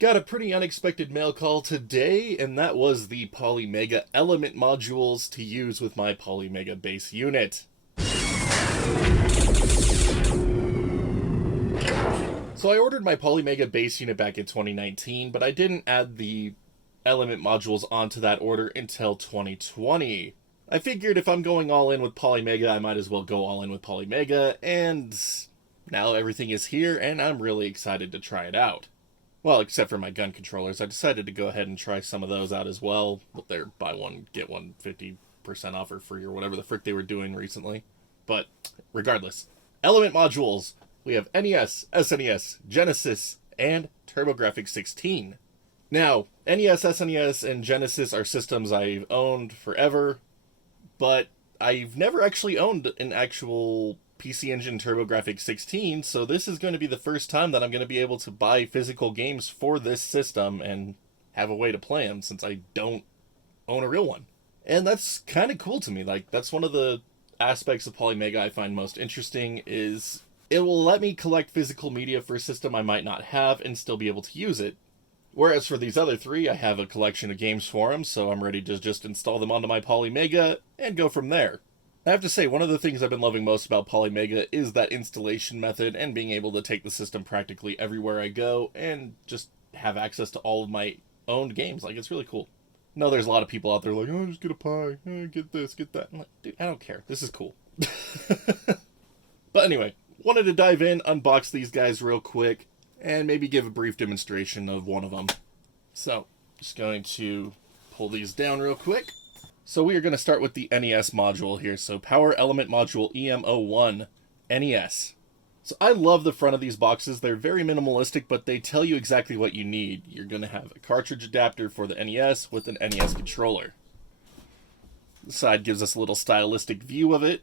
Got a pretty unexpected mail call today, and that was the Polymega Element modules to use with my Polymega base unit. So I ordered my Polymega base unit back in 2019, but I didn't add the Element modules onto that order until 2020. I figured if I'm going all in with Polymega, I might as well go all in with Polymega, and now everything is here, and I'm really excited to try it out. Well, except for my gun controllers. I decided to go ahead and try some of those out as well, with their buy one, get one 50% off or free or whatever the frick they were doing recently. But regardless, Element modules. We have NES, SNES, Genesis, and Turbografx 16. Now, NES, SNES, and Genesis are systems I've owned forever, but I've never actually owned an actual PCEngine Turbografx 16, so this is going to be the first time that I'm going to be able to buy physical games for this system and have a way to play them, since I don't own a real one. And that's kind of cool to me. Like, that's one of the aspects of Polymega I find most interesting, is it will let me collect physical media for a system I might not have and still be able to use it. Whereas for these other three, I have a collection of games for them, so I'm ready to just install them onto my Polymega and go from there. I have to say, one of the things I've been loving most about Polymega is that installation method and being able to take the system practically everywhere I go and just have access to all of my owned games. Like, it's really cool. I know there's a lot of people out there like, oh, just get a Pi, get this, get that. I'm like, dude, I don't care. This is cool. But anyway, wanted to dive in, unbox these guys real quick, and maybe give a brief demonstration of one of them. So, just going to pull these down real quick. So we are going to start with the NES module here. So Power Element Module EM01 NES. So I love the front of these boxes. They're very minimalistic, but they tell you exactly what you need. You're going to have a cartridge adapter for the NES with an NES controller. The side gives us a little stylistic view of it.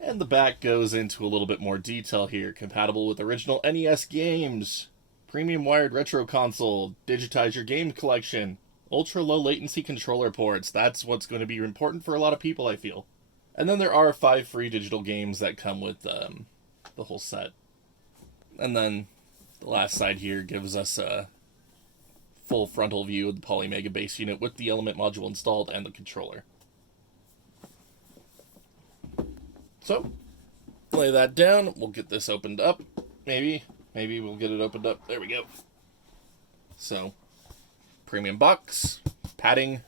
And the back goes into a little bit more detail here. Compatible with original NES games. Premium wired retro console. Digitize your game collection. Ultra low latency controller ports. That's what's going to be important for a lot of people, I feel. And then there are 5 free digital games that come with the whole set. And then the last side here gives us a full frontal view of the Polymega base unit with the Element module installed and the controller. So, lay that down. We'll get this opened up. Maybe we'll get it opened up. There we go. So, premium box, padding,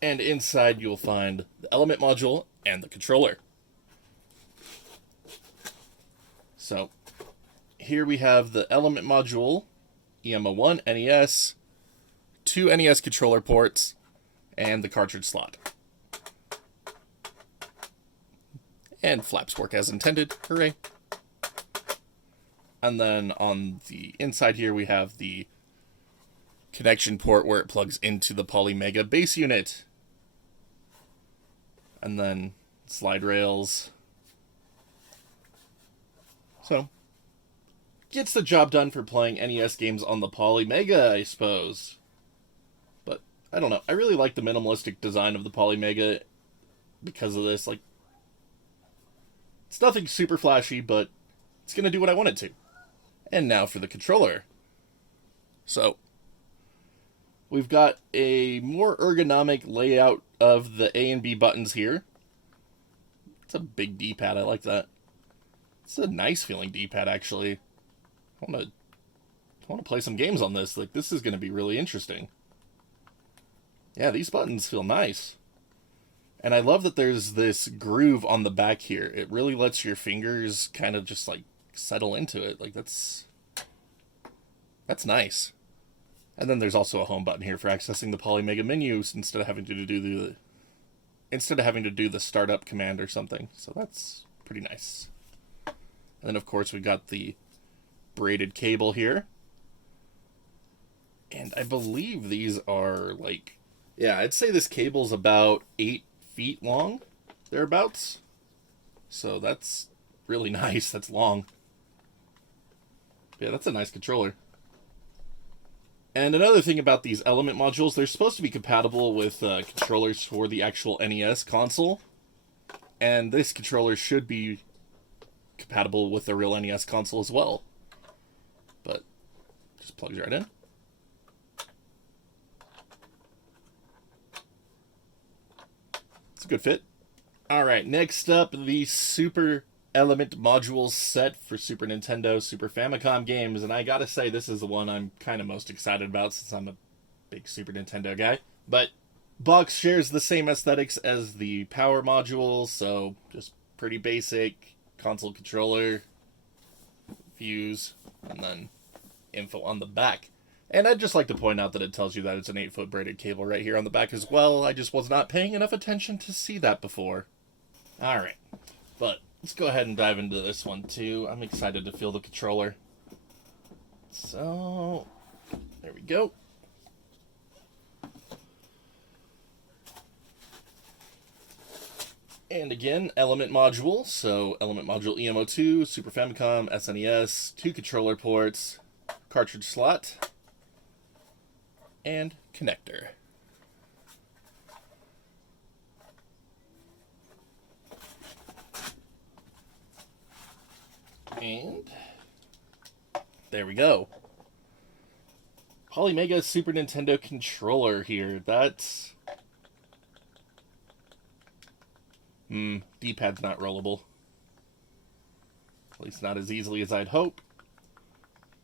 and inside you'll find the Element module and the controller. So, here we have the Element module, EM01 NES, 2 NES controller ports, and the cartridge slot. And flaps work as intended. Hooray. And then on the inside here, we have the connection port where it plugs into the Polymega base unit. And then slide rails. So, gets the job done for playing NES games on the Polymega, I suppose. But, I don't know. I really like the minimalistic design of the Polymega because of this. Like, it's nothing super flashy, but it's going to do what I want it to. And now for the controller. So, we've got a more ergonomic layout of the A and B buttons here. It's a big D-pad, I like that. It's a nice feeling D-pad, actually. I want to play some games on this. Like, this is going to be really interesting. Yeah, these buttons feel nice. And I love that there's this groove on the back here. It really lets your fingers kind of just, like, settle into it. Like, that's nice. And then there's also a home button here for accessing the Polymega menu instead of having to do the startup command or something. So that's pretty nice. And then, of course, we got the braided cable here. And I believe these are, like, yeah, I'd say this cable's about 8 feet long, thereabouts. So that's really nice. That's long. Yeah, that's a nice controller. And another thing about these Element modules, they're supposed to be compatible with controllers for the actual NES console. And this controller should be compatible with the real NES console as well. plugs right in. It's a good fit. Alright, next up, the Super Element Module set for Super Nintendo, Super Famicom games, and I gotta say, this is the one I'm kind of most excited about since I'm a big Super Nintendo guy. But box shares the same aesthetics as the Power Module, so just pretty basic console controller, fuse, and then info on the back. And I'd just like to point out that it tells you that it's an 8-foot braided cable right here on the back as well. I just was not paying enough attention to see that before. Alright, but let's go ahead and dive into this one too. I'm excited to feel the controller. So, there we go. And again, Element Module. So, Element Module EMO2, Super Famicom, SNES, 2 controller ports, cartridge slot, and connector. And there we go. Polymega Super Nintendo controller here. That's... D-pad's not rollable. At least not as easily as I'd hope.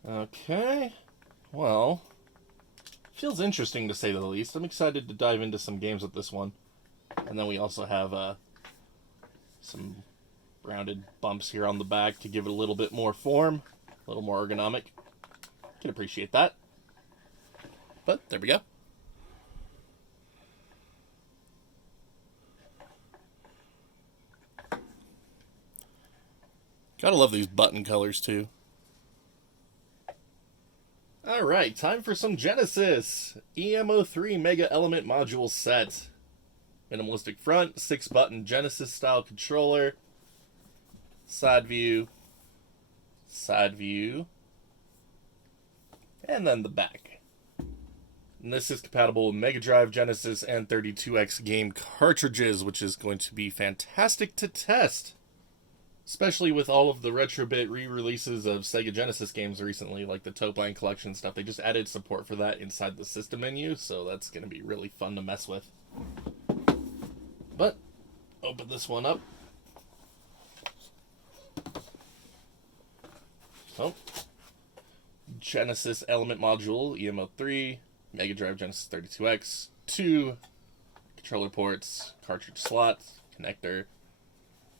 Okay. Well, feels interesting to say the least. I'm excited to dive into some games with this one. And then we also have some rounded bumps here on the back to give it a little bit more form, a little more ergonomic. Can appreciate that. But there we go. Gotta love these button colors too. Alright, time for some Genesis. EMO3 Mega Element Module set. Minimalistic front, 6-button Genesis style controller. Side view, and then the back. And this is compatible with Mega Drive, Genesis, and 32X game cartridges, which is going to be fantastic to test. Especially with all of the Retrobit re-releases of Sega Genesis games recently, like the Topline Collection stuff. They just added support for that inside the system menu, so that's going to be really fun to mess with. But, open this one up. So, Genesis Element Module, EMO3, Mega Drive Genesis 32X, 2 controller ports, cartridge slots, connector.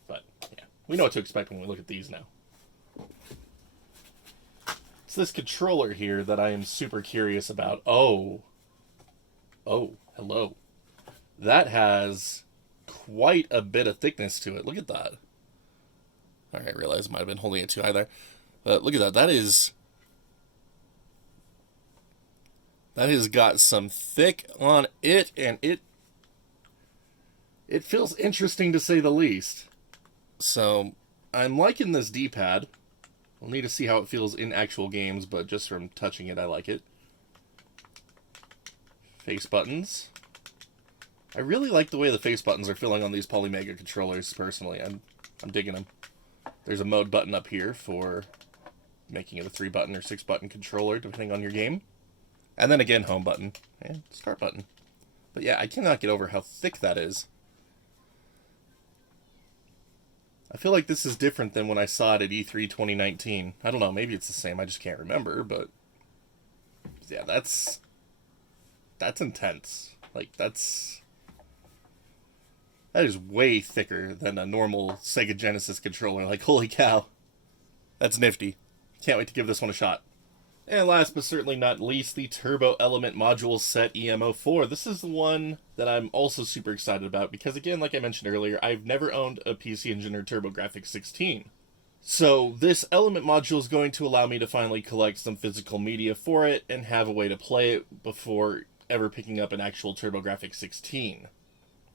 But, yeah, we know what to expect when we look at these now. It's this controller here that I am super curious about. Oh, hello. That has quite a bit of thickness to it. Look at that. Alright, I realize I might have been holding it too high there. But look at that. That has got some thick on it, and it feels interesting to say the least. So, I'm liking this D-pad. We'll need to see how it feels in actual games, but just from touching it, I like it. Face buttons. I really like the way the face buttons are feeling on these Polymega controllers, personally. I'm digging them. There's a mode button up here for making it a 3-button or 6-button controller, depending on your game. And then again, home button and start button. But yeah, I cannot get over how thick that is. I feel like this is different than when I saw it at E3 2019. I don't know, maybe it's the same, I just can't remember, but yeah, that's intense. Like, that is way thicker than a normal Sega Genesis controller. Like, holy cow. That's nifty. Can't wait to give this one a shot. And last but certainly not least, the Turbo Element Module set EMO4. This is the one that I'm also super excited about because, again, like I mentioned earlier, I've never owned a PCEngine or Turbografx 16. So this Element Module is going to allow me to finally collect some physical media for it and have a way to play it before ever picking up an actual Turbografx 16.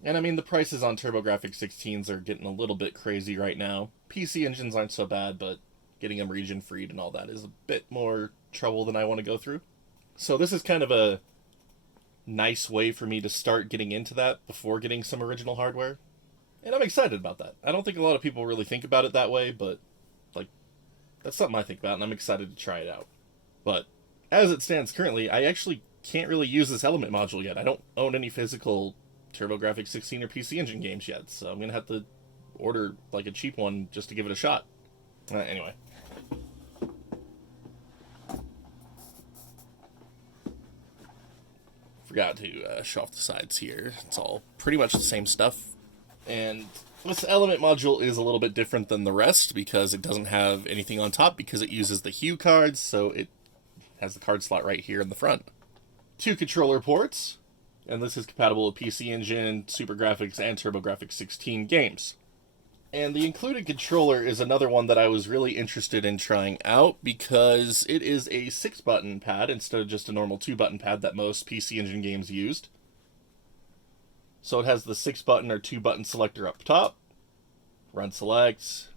And I mean, the prices on Turbografx 16s are getting a little bit crazy right now. PCEngines aren't so bad, but getting them region-freed and all that is a bit more trouble than I want to go through. So this is kind of a nice way for me to start getting into that before getting some original hardware. And I'm excited about that. I don't think a lot of people really think about it that way, but like, that's something I think about, and I'm excited to try it out. But as it stands currently, I actually can't really use this element module yet. I don't own any physical Turbografx 16 or PCEngine games yet, so I'm going to have to order like a cheap one just to give it a shot. Anyway. Forgot to show off the sides here. It's all pretty much the same stuff. And this element module is a little bit different than the rest because it doesn't have anything on top because it uses the hue cards, so it has the card slot right here in the front. 2 controller ports, and this is compatible with PCEngine, Supergraphics, and Turbografx 16 games. And the included controller is another one that I was really interested in trying out because it is a 6-button pad instead of just a normal 2-button pad that most PCEngine games used. So it has the 6-button or 2-button selector up top, run select,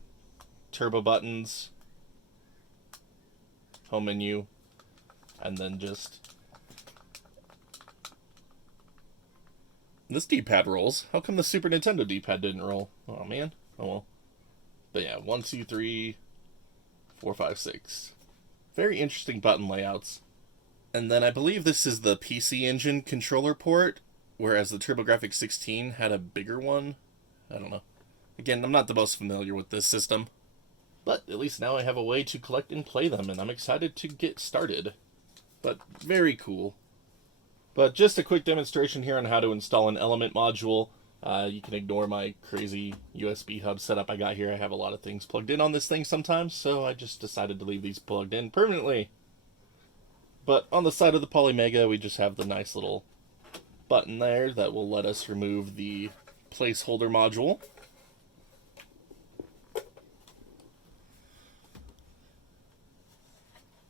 turbo buttons, home menu, and then just... This D-pad rolls. How come the Super Nintendo D-pad didn't roll? Oh man. Oh well. But yeah, 1, 2, 3, 4, 5, 6. Very interesting button layouts. And then I believe this is the PCEngine controller port, whereas the Turbografx 16 had a bigger one. I don't know. Again, I'm not the most familiar with this system. But at least now I have a way to collect and play them, and I'm excited to get started. But very cool. But just a quick demonstration here on how to install an element module. You can ignore my crazy USB hub setup I got here. I have a lot of things plugged in on this thing sometimes, so I just decided to leave these plugged in permanently. But on the side of the Polymega, we just have the nice little button there that will let us remove the placeholder module.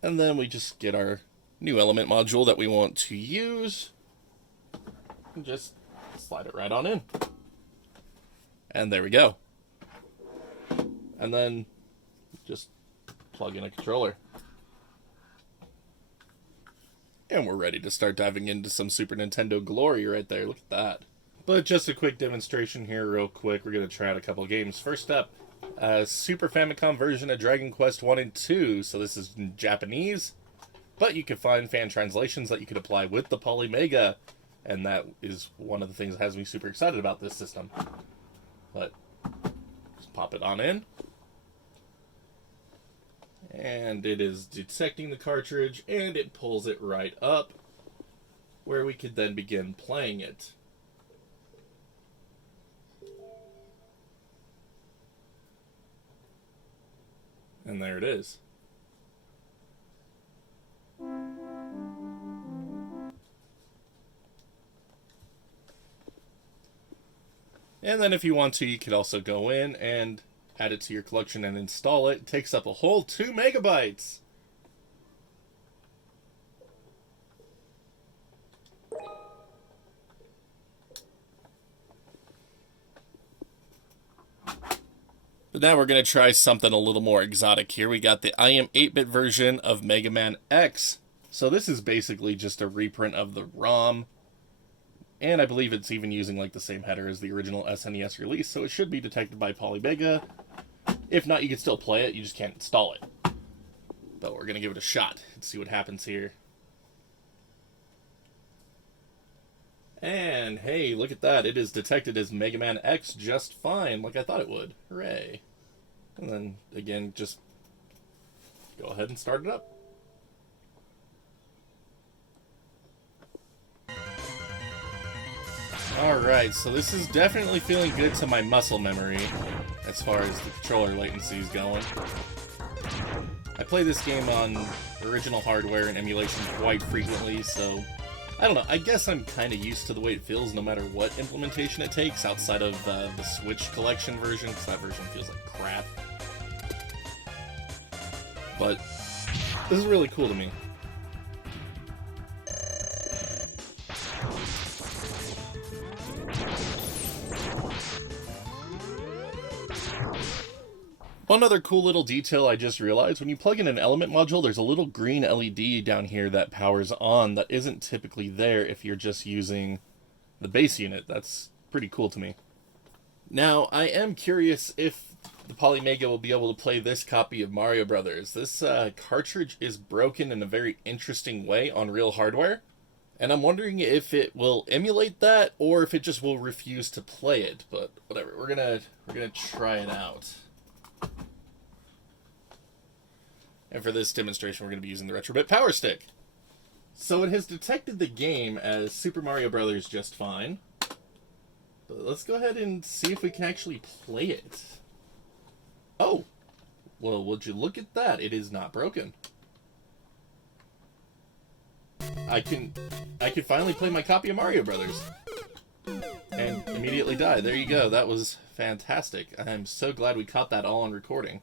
And then we just get our new element module that we want to use. And just slide it right on in. And there we go. And then just plug in a controller. And we're ready to start diving into some Super Nintendo glory right there. Look at that. But just a quick demonstration here real quick. We're going to try out a couple games. First up, Super Famicom version of Dragon Quest 1 and 2. So this is in Japanese. But you can find fan translations that you can apply with the Polymega. And that is one of the things that has me super excited about this system. But just pop it on in. And it is detecting the cartridge, and it pulls it right up, where we could then begin playing it. And there it is. And then if you want to, you could also go in and add it to your collection and install it. It takes up a whole 2 megabytes. But now we're going to try something a little more exotic here. We got the IM 8-bit version of Mega Man X. So this is basically just a reprint of the ROM. And I believe it's even using like the same header as the original SNES release, so it should be detected by Polymega. If not, you can still play it, you just can't install it. But we're going to give it a shot and see what happens here. And hey, look at that. It is detected as Mega Man X just fine, like I thought it would. Hooray. And then, again, just go ahead and start it up. Alright, so this is definitely feeling good to my muscle memory as far as the controller latency is going. I play this game on original hardware and emulation quite frequently, so I don't know, I guess I'm kind of used to the way it feels no matter what implementation it takes outside of the Switch Collection version, because that version feels like crap. But this is really cool to me. One other cool little detail I just realized, when you plug in an element module, there's a little green LED down here that powers on that isn't typically there if you're just using the base unit. That's pretty cool to me. Now, I am curious if the Polymega will be able to play this copy of Mario Brothers. This cartridge is broken in a very interesting way on real hardware, and I'm wondering if it will emulate that or if it just will refuse to play it. But whatever, we're gonna try it out. And for this demonstration, we're going to be using the Retrobit Power Stick. So it has detected the game as Super Mario Brothers just fine. But let's go ahead and see if we can actually play it. Oh! Well, would you look at that? It is not broken. I can finally play my copy of Mario Brothers. And immediately die. There you go. That was fantastic. I'm so glad we caught that all on recording.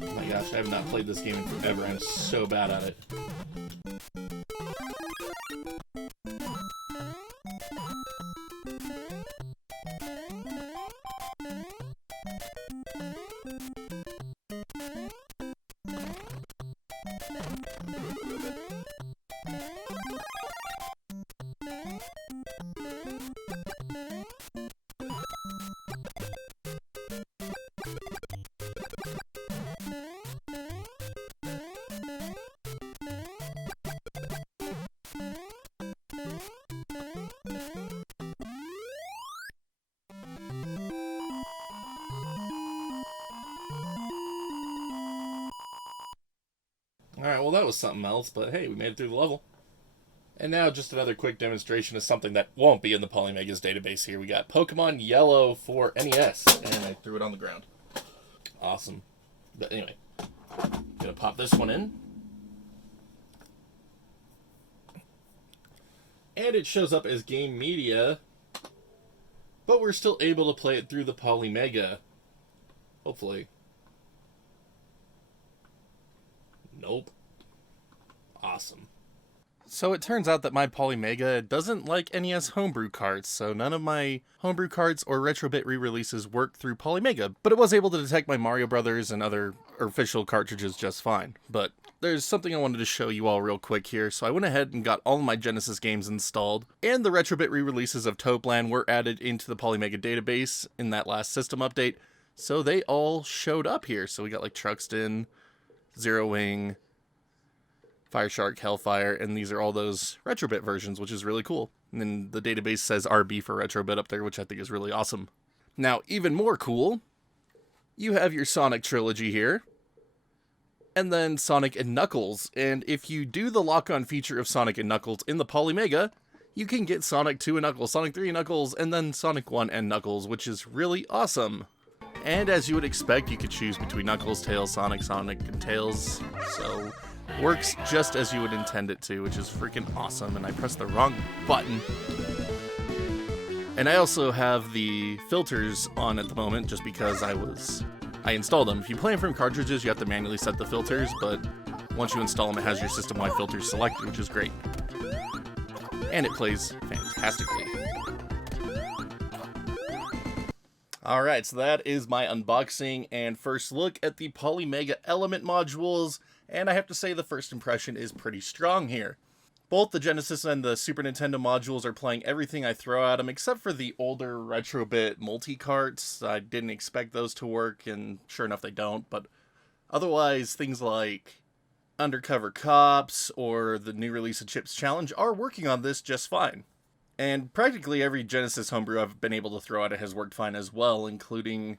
Oh my gosh, I have not played this game in forever. I'm so bad at it. Alright, well that was something else, but hey, we made it through the level. And now just another quick demonstration of something that won't be in the Polymega's database here. We got Pokemon Yellow for NES, and I threw it on the ground. Awesome. But anyway, gonna pop this one in. And it shows up as game media, but we're still able to play it through the Polymega. Hopefully. Nope. Awesome. So it turns out that my Polymega doesn't like NES homebrew carts, so none of my homebrew carts or Retrobit re-releases work through Polymega, but it was able to detect my Mario Brothers and other official cartridges just fine. But there's something I wanted to show you all real quick here, so I went ahead and got all of my Genesis games installed, and the Retrobit re-releases of Toplan were added into the Polymega database in that last system update, so they all showed up here. So we got like Truxton, Zero Wing, Fire Shark, Hellfire, and these are all those Retrobit versions, which is really cool. And then the database says RB for Retrobit up there, which I think is really awesome. Now, even more cool, you have your Sonic trilogy here, and then Sonic and Knuckles. And if you do the lock-on feature of Sonic and Knuckles in the Polymega, you can get Sonic 2 and Knuckles, Sonic 3 and Knuckles, and then Sonic 1 and Knuckles, which is really awesome. And as you would expect, you could choose between Knuckles, Tails, Sonic, and Tails. So, works just as you would intend it to, which is freaking awesome. And I pressed the wrong button. And I also have the filters on at the moment, just because I installed them. If you play them from cartridges, you have to manually set the filters, but once you install them, it has your system-wide filters selected, which is great. And it plays fantastically. Alright, so that is my unboxing and first look at the Polymega Element modules, and I have to say the first impression is pretty strong here. Both the Genesis and the Super Nintendo modules are playing everything I throw at them, except for the older Retrobit multi-carts. I didn't expect those to work, and sure enough they don't, but otherwise things like Undercover Cops or the new release of Chips Challenge are working on this just fine. And practically every Genesis homebrew I've been able to throw at it has worked fine as well, including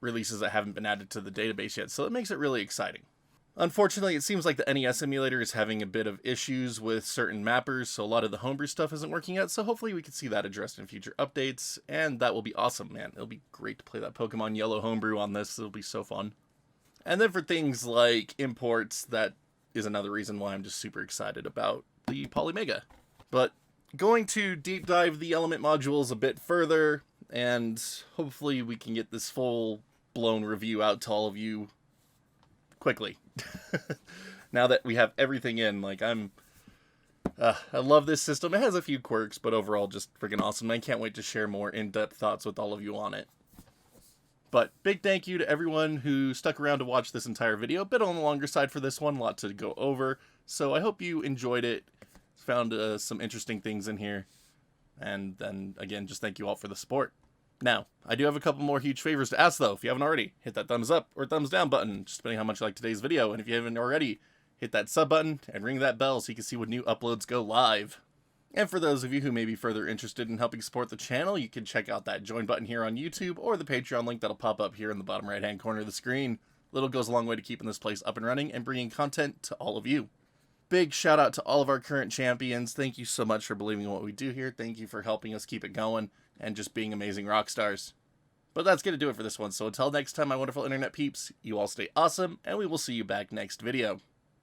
releases that haven't been added to the database yet, so it makes it really exciting. Unfortunately, it seems like the NES emulator is having a bit of issues with certain mappers, so a lot of the homebrew stuff isn't working yet, so hopefully we can see that addressed in future updates, and that will be awesome, man. It'll be great to play that Pokemon Yellow homebrew on this. It'll be so fun. And then for things like imports, that is another reason why I'm just super excited about the Polymega. But going to deep dive the Element modules a bit further, and hopefully we can get this full-blown review out to all of you quickly. Now that we have everything in, like, I love this system. It has a few quirks, but overall just freaking awesome. I can't wait to share more in-depth thoughts with all of you on it. But big thank you to everyone who stuck around to watch this entire video. A bit on the longer side for this one, a lot to go over. So I hope you enjoyed it, found some interesting things in here. And then, again, just thank you all for the support. Now, I do have a couple more huge favors to ask, though. If you haven't already, hit that thumbs up or thumbs down button, just depending on how much you like today's video. And if you haven't already, hit that sub button and ring that bell so you can see when new uploads go live. And for those of you who may be further interested in helping support the channel, you can check out that join button here on YouTube or the Patreon link that'll pop up here in the bottom right-hand corner of the screen. Little goes a long way to keeping this place up and running and bringing content to all of you. Big shout out to all of our current champions. Thank you so much for believing in what we do here. Thank you for helping us keep it going and just being amazing rock stars. But that's going to do it for this one. So until next time, my wonderful internet peeps, you all stay awesome, and we will see you back next video.